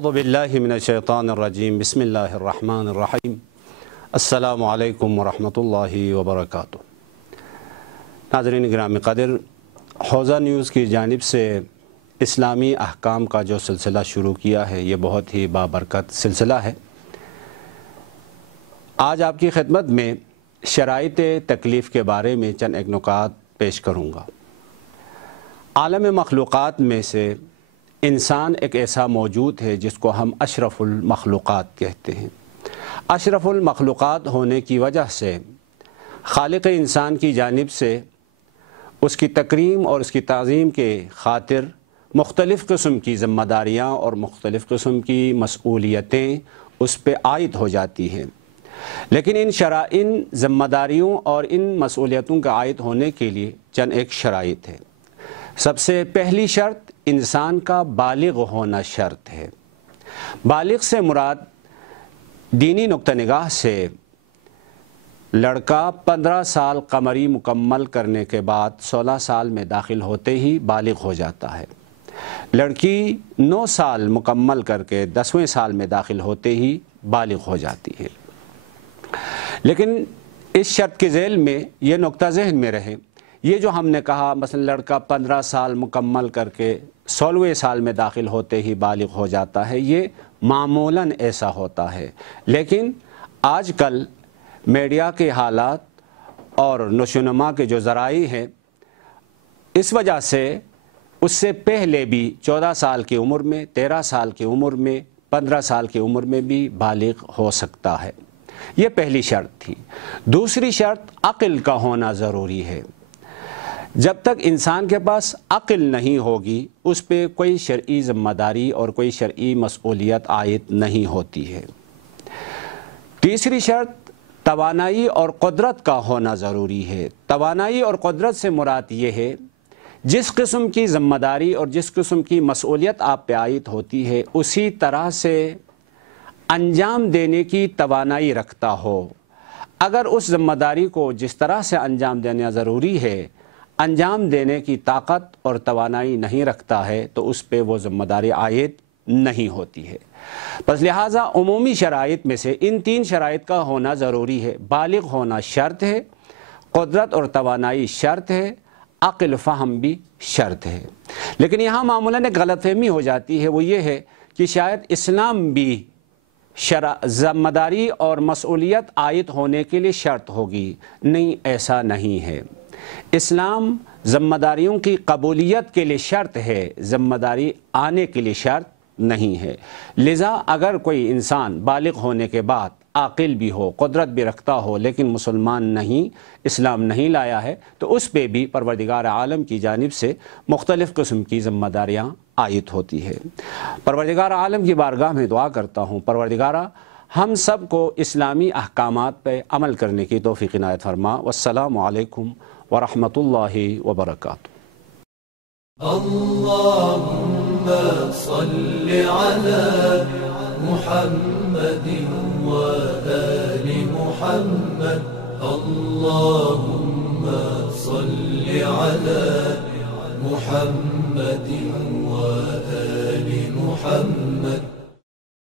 اعوذ باللہ من الشیطان الرجیم بسم اللہ الرحمن الرحیم السلام علیکم ورحمۃ اللہ وبرکاتہ۔ ناظرین گرامی قدر، حوزہ نیوز کی جانب سے اسلامی احکام کا جو سلسلہ شروع کیا ہے یہ بہت ہی بابرکت سلسلہ ہے۔ آج آپ کی خدمت میں شرائط تکلیف کے بارے میں چند ایک نکات پیش کروں گا۔ عالم مخلوقات میں سے انسان ایک ایسا موجود ہے جس کو ہم اشرف المخلوقات کہتے ہیں۔ اشرف المخلوقات ہونے کی وجہ سے خالق انسان کی جانب سے اس کی تکریم اور اس کی تعظیم کے خاطر مختلف قسم کی ذمہ داریاں اور مختلف قسم کی مسئولیتیں اس پہ عائد ہو جاتی ہیں، لیکن ان ذمہ داریوں اور ان مسئولیتوں کا عائد ہونے کے لیے چند ایک شرائط ہے۔ سب سے پہلی شرط انسان کا بالغ ہونا شرط ہے۔ بالغ سے مراد دینی نقطہ نگاہ سے لڑکا 15 سال قمری مکمل کرنے کے بعد 16 سال میں داخل ہوتے ہی بالغ ہو جاتا ہے۔ لڑکی 9 سال مکمل کر کے 10ویں سال میں داخل ہوتے ہی بالغ ہو جاتی ہے۔ لیکن اس شرط کے ذیل میں یہ نقطہ ذہن میں رہے، یہ جو ہم نے کہا مثلا لڑکا 15 سال مکمل کر کے 16ویں سال میں داخل ہوتے ہی بالغ ہو جاتا ہے، یہ معمولاً ایسا ہوتا ہے، لیکن آج کل میڈیا کے حالات اور نشو و نما کے جو ذرائع ہیں اس وجہ سے اس سے پہلے بھی 14 سال کی عمر میں، 13 سال کی عمر میں، 15 سال کی عمر میں بھی بالغ ہو سکتا ہے۔ یہ پہلی شرط تھی۔ دوسری شرط عقل کا ہونا ضروری ہے۔ جب تک انسان کے پاس عقل نہیں ہوگی اس پہ کوئی شرعی ذمہ داری اور کوئی شرعی مسئولیت عائد نہیں ہوتی ہے۔ تیسری شرط توانائی اور قدرت کا ہونا ضروری ہے۔ توانائی اور قدرت سے مراد یہ ہے جس قسم کی ذمہ داری اور جس قسم کی مسئولیت آپ پہ عائد ہوتی ہے اسی طرح سے انجام دینے کی توانائی رکھتا ہو۔ اگر اس ذمہ داری کو جس طرح سے انجام دینا ضروری ہے انجام دینے کی طاقت اور توانائی نہیں رکھتا ہے تو اس پہ وہ ذمہ داری عائد نہیں ہوتی ہے۔ بس لہٰذا عمومی شرائط میں سے ان 3 شرائط کا ہونا ضروری ہے۔ بالغ ہونا شرط ہے، قدرت اور توانائی شرط ہے، عقل فہم بھی شرط ہے۔ لیکن یہاں معمولاً ایک غلط فہمی ہو جاتی ہے، وہ یہ ہے کہ شاید اسلام بھی ذمہ داری اور مسئولیت عائد ہونے کے لیے شرط ہوگی۔ نہیں، ایسا نہیں ہے۔ اسلام ذمہ داریوں کی قبولیت کے لیے شرط ہے، ذمہ داری آنے کے لیے شرط نہیں ہے۔ لذا اگر کوئی انسان بالغ ہونے کے بعد عاقل بھی ہو، قدرت بھی رکھتا ہو لیکن مسلمان نہیں، اسلام نہیں لایا ہے تو اس پہ بھی پروردگار عالم کی جانب سے مختلف قسم کی ذمہ داریاں عائد ہوتی ہے۔ پروردگار عالم کی بارگاہ میں دعا کرتا ہوں، پروردگارہ ہم سب کو اسلامی احکامات پہ عمل کرنے کی توفیق عنایت فرما۔ والسلام علیکم ورحمۃ اللہ وبرکاتہ۔ اللهم صل على محمد وآل محمد، اللهم صل على محمد وآل محمد۔